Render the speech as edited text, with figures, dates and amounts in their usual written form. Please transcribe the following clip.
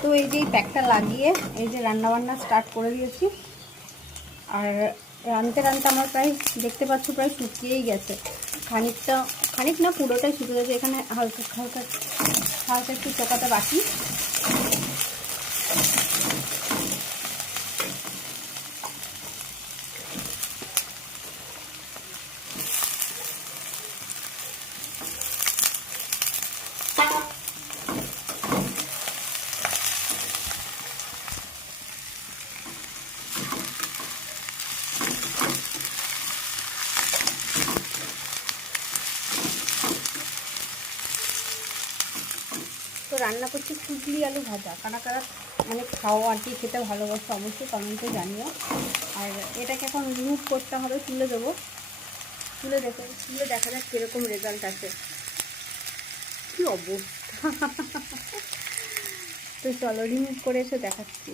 তো এই যে প্যাকটা লাগিয়ে এই যে রান্নাবান্না স্টার্ট করে দিয়েছি। আর রাঁধতে রাঁধতে আমার প্রায় দেখতে পাচ্ছ প্রায় শুকিয়েই গেছে, খানিক না পুরোটাই শুকিয়ে গেছে। এখানে হালকা হালকা হালকা একটু চোকাতে বাকি। তো রান্না করছি খুজলি আলু ভাজা। কারা কারা মানে খাও আর কি খেতে ভালোবাসো অবশ্যই কমেন্টে জানিও। আর এটাকে এখন রিমুভ করতে হবে, তুলে দেবো। তুলে দেখা যাক কীরকম রেজাল্ট আছে। কী অবস্থা! তো চলো রিমুভ করে এসে দেখাচ্ছি।